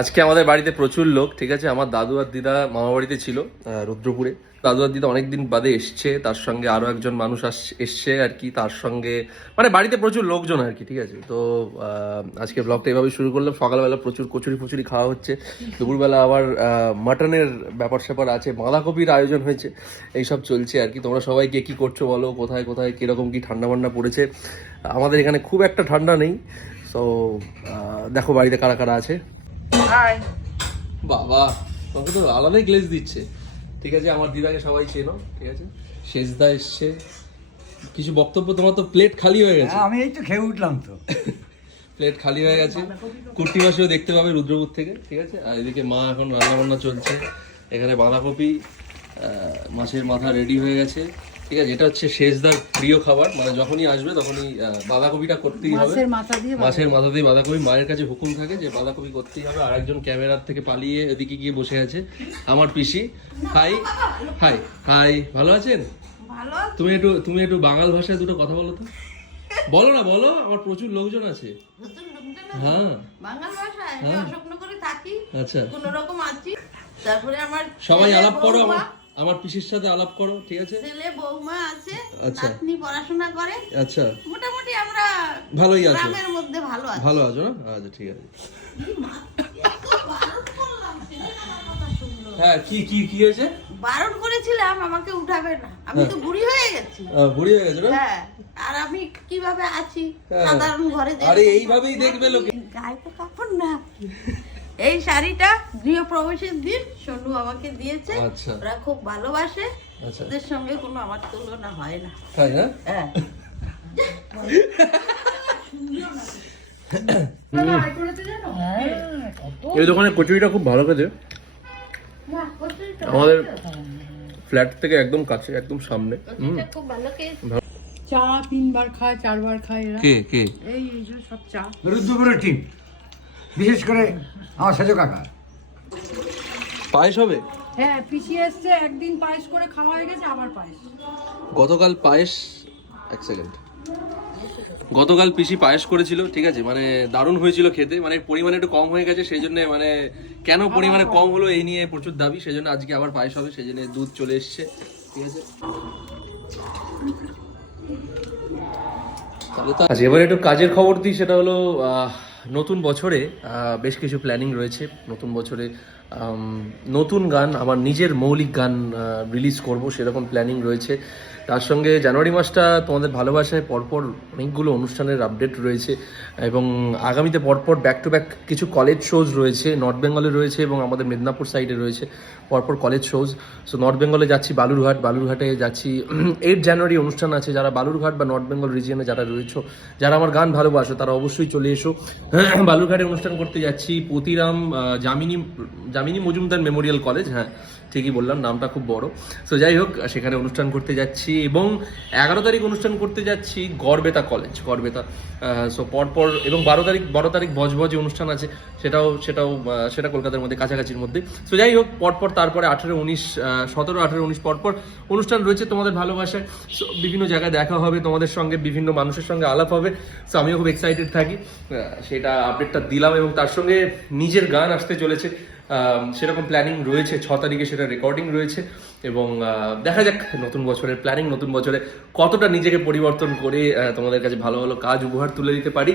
আজকে আমাদের বাড়িতে প্রচুর লোক, ঠিক আছে। আমার দাদু আর দিদা মামা বাড়িতে ছিল রুদ্রপুরে। দাদু আর দিদা অনেকদিন বাদে এসছে, তার সঙ্গে আরো একজন মানুষ এসছে আর কি, তার সঙ্গে মানে বাড়িতে প্রচুর লোকজন আর কি, ঠিক আছে। তো আজকে ব্লগটা এভাবে শুরু করলাম। সকালবেলা প্রচুর কচুরি খাওয়া হচ্ছে, দুপুরবেলা আবার মাটনের ব্যাপার স্যাপার আছে, বাঁধাকপির আয়োজন হয়েছে, এইসব চলছে আর কি। তোমরা সবাই কে কী করছো বলো, কোথায় কোথায় কীরকম কী ঠান্ডা মান্ডা পড়েছে। আমাদের এখানে খুব একটা ঠান্ডা নেই। তো দেখো বাড়িতে কারা কারা আছে। বাবা তোমাকে তো আলাদাই গ্লেজ দিচ্ছে, ঠিক আছে। আমার দিদাকে সবাই চেনো, ঠিক আছে। শেষদা এসছে। কিছু বক্তব্য? তোমার তো প্লেট খালি হয়ে গেছে। আমি এই তো খেয়ে উঠলাম তো। প্লেট খালি হয়ে গেছে। কুর্তি মাসিও দেখতে পাবে রুদ্রপুর থেকে, ঠিক আছে। আর এদিকে মা এখন রান্না বান্না চলছে। এখানে বাঁধাকপি, মাছের মাথা রেডি হয়ে গেছে, ঠিক আছে। এটা হচ্ছে শেষদার প্রিয় খাবার, মানে যখনই আসবে তখনই বাঁধাকপিটা করতেই হবে। মাছের মাথা দিয়ে বাঁধাকপি। মায়ের কাছে হুকুম থাকে যে বাঁধাকপি করতেই হবে। আর একজন ক্যামেরার থেকে পালিয়ে এদিকে গিয়ে বসে আছে আমার পিসি। হাই হাই হাই, ভালো আছেন? তুমি একটু বাঙাল ভাষায় দুটো কথা বলো তো। বলো না, বলো, আমার প্রচুর লোকজন আছে। হ্যাঁ, বাংলা ভাষায় হ্যাঁ। অসুখ করে থাকি, আচ্ছা, কোন রকম আছি। তারপরে আমার সবাই ছেলে, আলাপ করো, বৌমা, আমার পিসির সাথে আলাপ করো, ঠিক আছে। ছেলে বৌমা আছে, আচ্ছা। নাতনি পড়াশোনা করে। আচ্ছা, মোটামুটি আমরা ভালোই আছো? গ্রামের মধ্যে ভালো আছি। ভালো আছো না? আচ্ছা, ঠিক আছে। হ্যাঁ, কি কি কি হয়েছে? বারণ করেছিলাম আমাকে উঠাবে না, আমি তো বুড়ি হয়ে গেছি। বুড়ি হয়ে গেছো না? হ্যাঁ, আর আমি কিভাবে আছি হ্যাঁ। সাধারণ ঘরে। আরে এইভাবেই দেখবে লোকে। গায়ে তো কাপড় না। এই শাড়িটা গৃহপ্রবেশের দিন সোনু আমাকে দিয়েছে। আচ্ছা। ওরা খুব ভালোবাসে। আচ্ছা। ওদের সঙ্গে কোনো আমার তুলনা হয় না। তাই না? হ্যাঁ। এই দোকানে কচুরিটা খুব ভালো খেতে। আমাদের ফ্ল্যাট থেকে একদম কাছে, একদম সামনে। খুব ভালো খেয়েছি। চা 3 বার খায় 4 বার খায় এরা। কে কে? এই যে সব চা রুদ্রপুরের টিম, বিশেষ করে আমার সেজ কাকা। পায়েস হবে? হ্যাঁ, পিসি এসছে, একদিন পায়েস করে খাওয়া হয়ে গেছে, আবার পায়েস। গতকাল পায়েস, এক সেকেন্ড, গতকাল পিসি পায়েস করেছিল, ঠিক আছে। মানে দারুণ হয়েছিল খেতে, মানে পরিমাণে একটু কম হয়ে গেছে, সেই জন্য মানে কেন পরিমাণে কম হলো এই নিয়ে প্রচুর দাবি, সেই জন্য আজকে আবার পায়েস হবে, সেই জন্য দুধ চলে এসছে, ঠিক আছে। আচ্ছা, এবারে একটু কাজের খবর দিই। সেটা হলো নতুন বছরে বেশ কিছু প্ল্যানিং রয়েছে। নতুন বছরে নতুন গান, আমার নিজের মৌলিক গান রিলিজ করব, সেরকম প্ল্যানিং রয়েছে। তার সঙ্গে জানুয়ারি মাসটা তোমাদের ভালোবাসায় পরপর অনেকগুলো অনুষ্ঠানের আপডেট রয়েছে, এবং আগামীতে পরপর ব্যাক টু ব্যাক কিছু কলেজ শোজ রয়েছে। নর্থ বেঙ্গলে রয়েছে এবং আমাদের মেদিনীপুর সাইডে রয়েছে পরপর কলেজ শোজ। সো নর্থ বেঙ্গলে যাচ্ছি বালুরঘাটে যাচ্ছি। 8 জানুয়ারি অনুষ্ঠান আছে। যারা বালুরঘাট বা নর্থ বেঙ্গল রিজিয়নে যারা রয়েছে, যারা আমার গান ভালোবাসো, তারা অবশ্যই চলে এসো। বালুরঘাটে অনুষ্ঠান করতে যাচ্ছি পতিরাম জামিনী মজুমদার মেমোরিয়াল কলেজ। হ্যাঁ, ঠিকই বললাম, নামটা খুব বড়। সো যাই হোক, সেখানে অনুষ্ঠান করতে যাচ্ছি, এবং 11 তারিখ অনুষ্ঠান করতে যাচ্ছি গড়বেতা কলেজ, গড়বেতা। সো পরপর, এবং 12 তারিখ বজবজে অনুষ্ঠান আছে, সেটা কলকাতার মধ্যে, কাছাকাছির মধ্যে। সো যাই হোক, পরপর তারপরে 17, 19 পরপর অনুষ্ঠান রয়েছে তোমাদের ভালোবাসায়। সো বিভিন্ন জায়গায় দেখা হবে তোমাদের সঙ্গে, বিভিন্ন মানুষের সঙ্গে আলাপ হবে। সো আমিও খুব এক্সাইটেড থাকি, সেটা আপডেটটা দিলাম। এবং তার সঙ্গে নিজের গান আসতে চলেছে, সেরকম প্ল্যানিং রয়েছে। 6 তারিখে সেটা রেকর্ডিং রয়েছে, এবং দেখা যাক নতুন বছরের প্ল্যানিং, নতুন বছরে কতটা নিজেকে পরিবর্তন করে তোমাদের কাছে ভালো ভালো কাজ উপহার তুলে দিতে পারি।